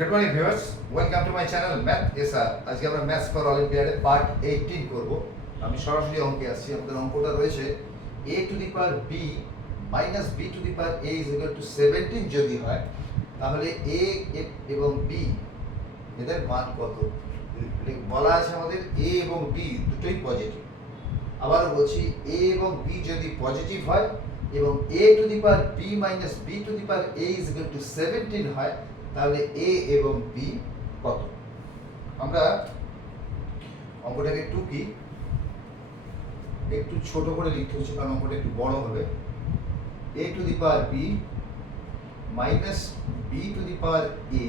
Good morning viewers, welcome to my channel math SR. আজকে আমরা maths for অলিম্পিয়াডে part 18 করব। আমি সরাসরি অঙ্কে আসছি। আমাদের অঙ্কটা রয়েছে a two the power b minus b to the power a is equal two 17 যদি হয়, তাহলে a এবং b এদের মান কত? বলা আছে আমাদের a এবং b দুটোই পজিটিভ। আবারও বলছি, a এবং b যদি পজিটিভ হয় এবং a two the power b minus b to the power a is equal two 17 হয়, তাহলে a এবং b কত? আমরা অঙ্কটাকে একটু ছোট করে লিখতে হচ্ছে, কারণ অঙ্কটা একটু বড় হবে। a two the power b minus b to the power a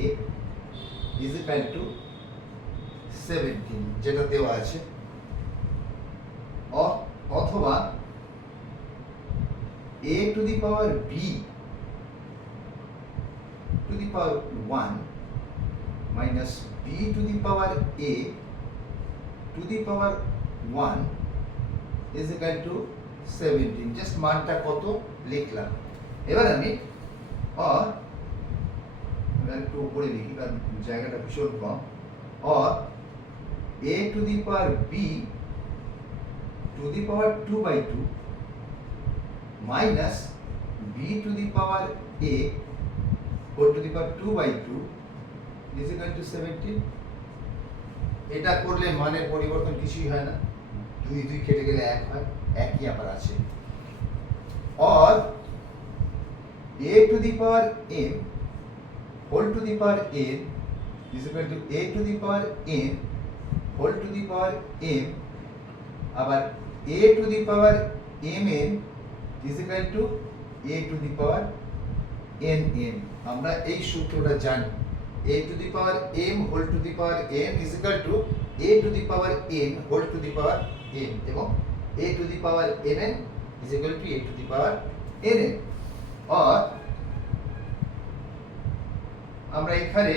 is equal two 17, যেটা দেওয়া আছে। অথবা a two the power b to the power 1 minus b to the power a to the power 1 is equal to 17। Just মানটা কত লিখলাম। এবার আমি একটু উপরে লিখি, কারণ জায়গাটা ভীষণ কম। a to the power b to the power 2/2 minus b to the power a whole to the power 2/2 is equal to 17। এটা করলে মানের পরিবর্তন কিছুই হয় না, 2 কেটে গেলে 1 হয়, একই আবার আছে। or a to the power m whole to the power n is equal to a to the power n whole to the power m, আবার a to the power mn is equal to a to the power nn। আমরা এই সূত্রটা জানি, a to the power m whole to the power n is equal to a to the power n whole to the power n, এবং a to the power mn is equal to a to the power nn। or আমরা এখানে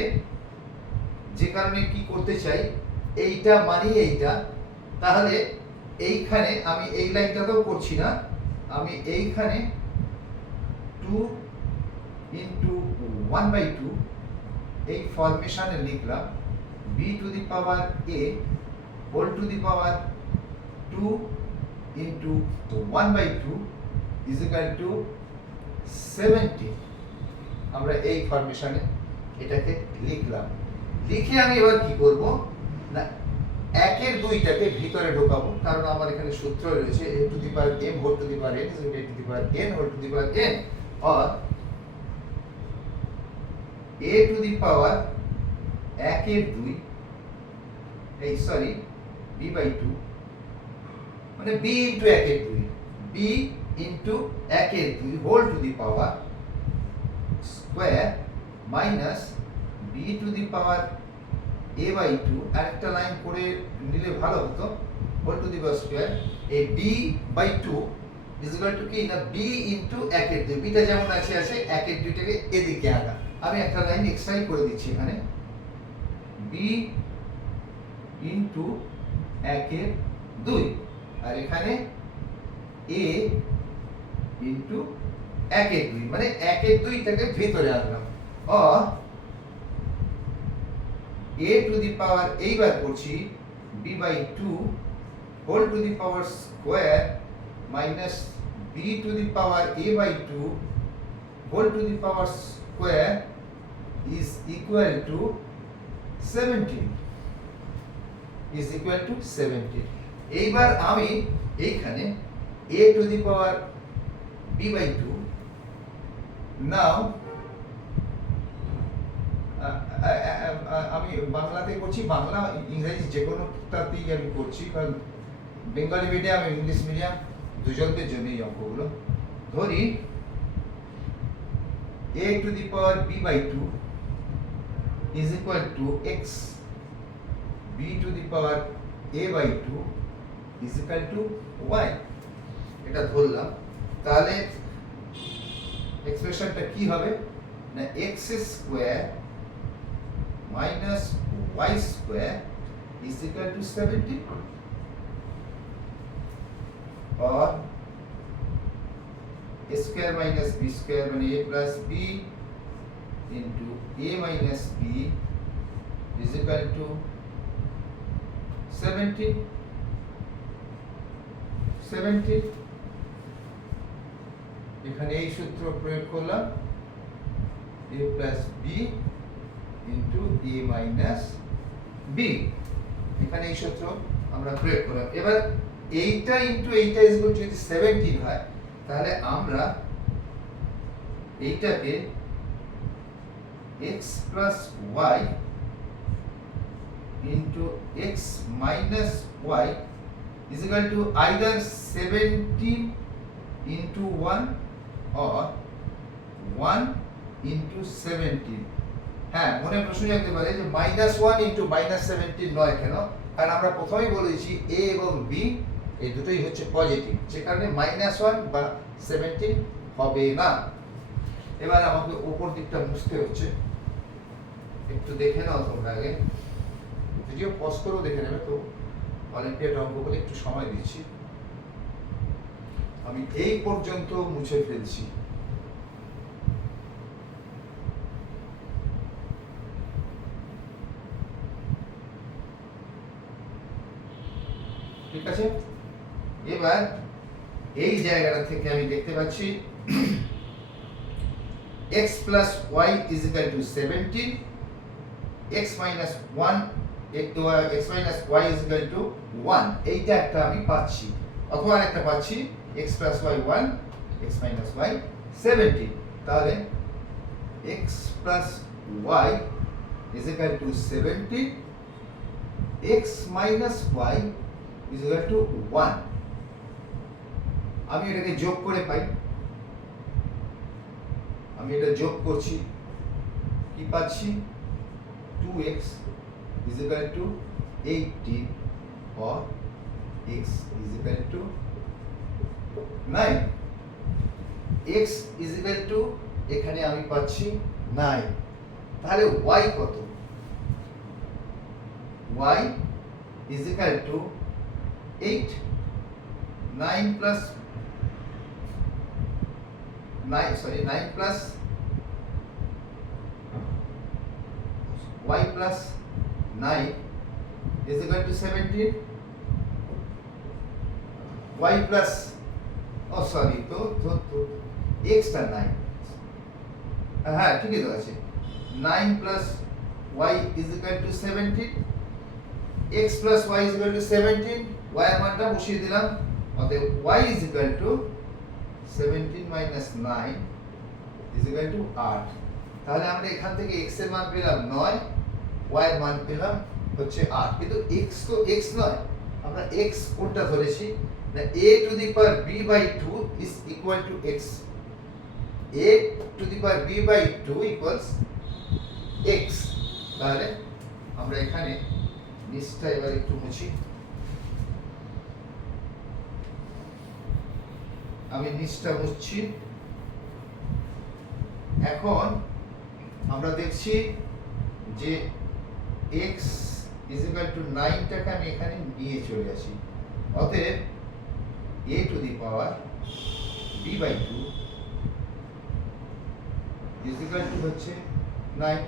যে কারণে কি করতে চাই, এইটা মানে এইটা, তাহলে এইখানে আমি এই লাইনটাতেও করছি না, আমি এইখানে 2 into 1/2 এই ফরমেশনে লিখলাম b to the power a whole to the power 2 into 1/2 is equal to 70। আমরা এই ফরমেশনে এটাকে লিখলাম। লিখে আমি এবার কি করব না, 1 2টাকে ভিতরে ঢোকাবো, কারণ আমার এখানে সূত্র রয়েছে a to the power m whole to the power n is equal to a to the power n whole to the power n, or a to the power 1/2 এই সরি b/2 মানে b into 1/2 b into 1/2 whole to the power square minus b to the power a/2, আরেকটা line করে নিলে ভালো হতো, whole to the power square এই b/2 is equal to কি না b into 1/2, বিটা যেমন আছে 1/2টাকে এদিকে আগা। আমি একটা লাইন এক্সট্রাই করে দিচ্ছি এখানে, b into 1/2, আর এখানে a into 1/2 মানে 1/2টাকে ভিতরে আনলাম। or a to the power এইবার করছি b/2 whole to the power square minus b to the power a/2 whole to the power square is equal to 17 is equal to 17। এইবার আমি এইখানে a to the power b/2 নাও আমি বাংলাতে করছি, বাংলা ইংরেজি যে কোনোটাতেই আমি করছি, কারণ বেঙ্গলি মিডিয়াম ইংলিশ মিডিয়াম দুজনদের জন্য এই অঙ্কগুলো। ধরি a to the power b/2 is equal to x, b to the power a/2 is equal to y, এটা ধরলাম। তাহলে এক্সপ্রেশনটা কি হবে না, x square minus y square is equal to 70, or a square minus b square মানে a plus b into a minus b is equal to 17 এখানে এই সূত্র প্রয়োগ করলাম a plus b into a minus b এখানে এই সূত্র আমরা প্রয়োগ করলাম। এবার এইটা ইনটু এইটা ইজ ইকুয়াল টু যদি 17 হয় তাহলে আমরা এইটাকে x plus y into x minus y is equal to either 17 into 1 or 1 into 17। হ্যাঁ, মনে প্রশ্ন জানতে পারে যে -1 into -17 নয় কেন? কারণ আমরা প্রথমেই বলেছি a এবং b এই দুটোই হচ্ছে পজিটিভ, যে কারণে -1 বা 17 হবে না। এবার আমাকে উপর দিকটা মুছতে হচ্ছে, একটু দেখে নাও তোমরা আগে, ভিডিও পজ করেও দেখে নেবে। তো অলিম্পিয়াড অঙ্ক বলে একটু সময় দিচ্ছি, আমি এই পর্যন্ত মুছে ফেলছি। ঠিক আছে, এবার এই জায়গাটা থেকে আমি দেখতে পাচ্ছি x plus y is equal to 17, x minus 1 x minus y is equal to 1, এইটা একটা আমি পাচ্ছি। অথবা আরেকটা পাচ্ছি x plus y 1, x minus y 17। তাহলে x plus y is equal to 17, x minus y is equal to 1। আমি এটাকে যোগ করে পাই, আমি এটা যোগ করছি, কি পাচ্ছি 2x is equal to 18 or x is equal to 9। x is equal to এখানে আমি পাচ্ছি 9, তাহলে y কত? y is equal to 8, 9 plus 9 plus y plus 9 is equal to 17, y plus x টা 9, হ্যাঁ ঠিকই তো আছে, 9 plus y is equal to 17, x plus y is equal to 17, y এর মানটা বসিয়ে দিলাম, অতএব y is equal to 17 minus 9 is equal to 8। তাহলে আমরা এখান থেকে x এর মান পেলাম 9, y এর মান পেলাম হচ্ছে 8, কিন্তু x তো x নয়, আমরা x কোনটা ধরেছি না a to the power b by 2 is equal to x, a to the power b by 2 equals x। তাহলে আমরা এখানে নিচটা এবার একটু মুছি, আমি নিচটা মুছছি। এখন আমরা দেখছি যে x is equal to 9 টাকে আমি এখানে নিয়ে চলে আসি, অতএব a to the power b by 2 is equal to হচ্ছে 9,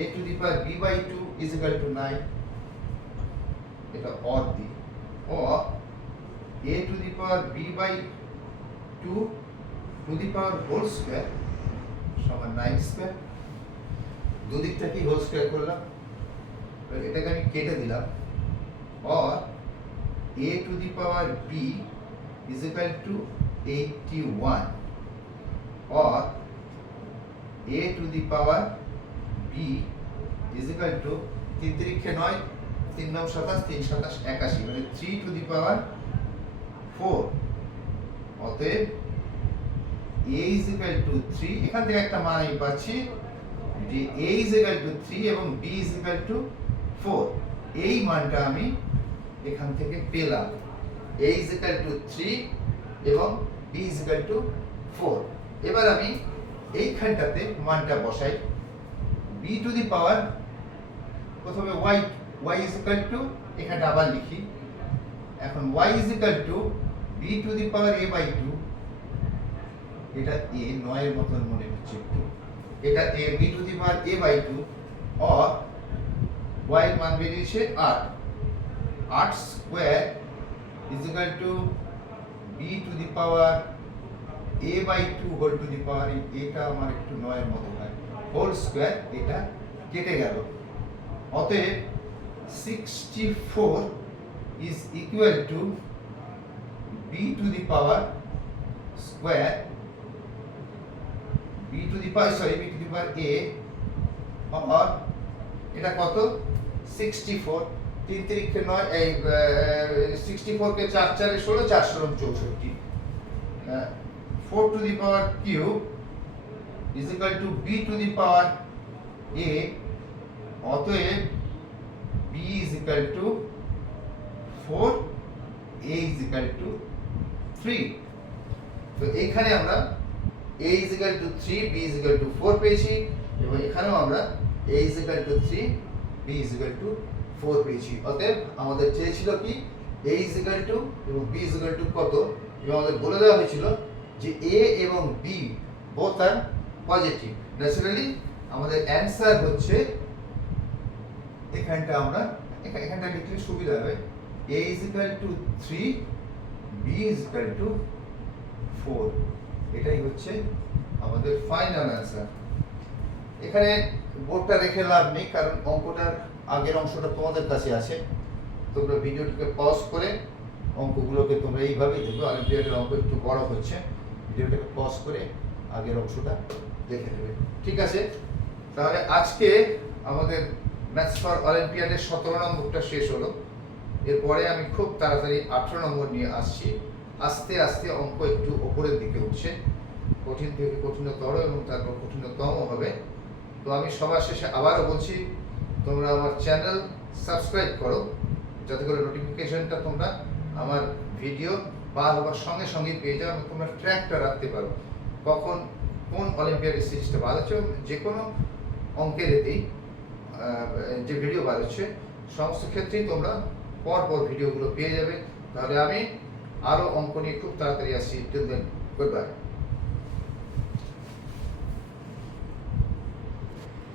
a to the power b by 2 is equal to 9, এটা অর দিই, or a to the power b by 2 to the power whole square সমান 9 square. দুদিকটাকে whole square করলাম, এটাকে আমি কেটে দিলাম, or a to the power b is equal to 81, or a to the power b is equal to 3 3 9, 3 9 27, 3 27 81, মানে 3 to the power 4। অতএব a is equal to 3, এখান থেকে একটা মান আমি পাচ্ছি যে a is equal to 3 এবং b is equal to 4, এই মানটা আমি এখান থেকে পেলাম, a is equal to 3 এবং b is equal to 4। এবার আমি এইখানটাতে মানটা বসাই, b to the power প্রথমে y is equal to, এখানটা আবার লিখি, এখন y is equal to b to the power a by 2, এটা a 9 এর মতন মনে হচ্ছে একটু, এটা a b to the power a by 2 or y এর মান বেরিয়েছে 8 8 square is equal to b to the power a by 2 whole to the power, এটা আমার একটু 9 এর মতো হয়, হোল স্কয়ার, এটা কেটে গেল। অতএব 64 is equal to b to the power square b to the power a or এটা কত 64 3 3 9 এই 64 কে 4 4 এ 16 4 16 64 4 to the power cube is equal to b to the power a, অতএব b is equal to 4, a is equal to 3। তো এখানে আমরা a is equal to 3, b is equal to 4 পেয়েছি, এবং এখানেও আমরা a is equal to 3, b is equal to 4 পেয়েছি। অতএব আমাদের চেয়েছিল কি a is equal to এবং b is equal to কত, এবং আমাদের বলে দেওয়া হয়েছিল যে a এবং b both are positive। Naturally আমাদের অ্যানসার হচ্ছে এখানটা আমরা এখানটা লিখলে সুবিধা হবে, a is equal to 3, b is equal to 4, এটাই হচ্ছে আমাদের ফাইনাল অ্যানসার। এখানে বোর্ডটা রেখে লাভ নেই, কারণ অঙ্কটার আগের অংশটা তোমাদের কাছে আছে। তোমরা ভিডিওটিকে পজ করে অঙ্কগুলোকে তোমরা এইভাবেই দেখো, অলিম্পিয়াডের অঙ্ক একটু বড় হচ্ছে, ভিডিওটাকে পজ করে আগের অংশটা দেখে নেবে, ঠিক আছে? তাহলে আজকে আমাদের ম্যাথস ফর অলিম্পিয়াডের 17 নম্বরটা শেষ হলো। এরপরে আমি খুব তাড়াতাড়ি 18 নম্বর নিয়ে আসছি। আস্তে আস্তে অঙ্ক একটু ওপরের দিকে উঠছে, কঠিন থেকে কঠিনতর এবং তারপর কঠিনতম হবে। তো আমি সবার শেষে আবারও বলছি, তোমরা আমার চ্যানেল সাবস্ক্রাইব করো, যাতে করে নোটিফিকেশনটা তোমরা আমার ভিডিও বার হওয়ার সঙ্গে সঙ্গে পেয়ে যাও এবং তোমরা ট্র্যাকটা রাখতে পারো কখন কোন অলিম্পিয়াডের সিরিজটা বার হচ্ছে। যে কোনো অঙ্কের এতেই যে ভিডিও বার হচ্ছে সমস্ত ক্ষেত্রেই তোমরা পরপর ভিডিওগুলো পেয়ে যাবে। তাহলে আমি আরও অঙ্ক নিয়ে খুব তাড়াতাড়ি আসছি। Till then, good by.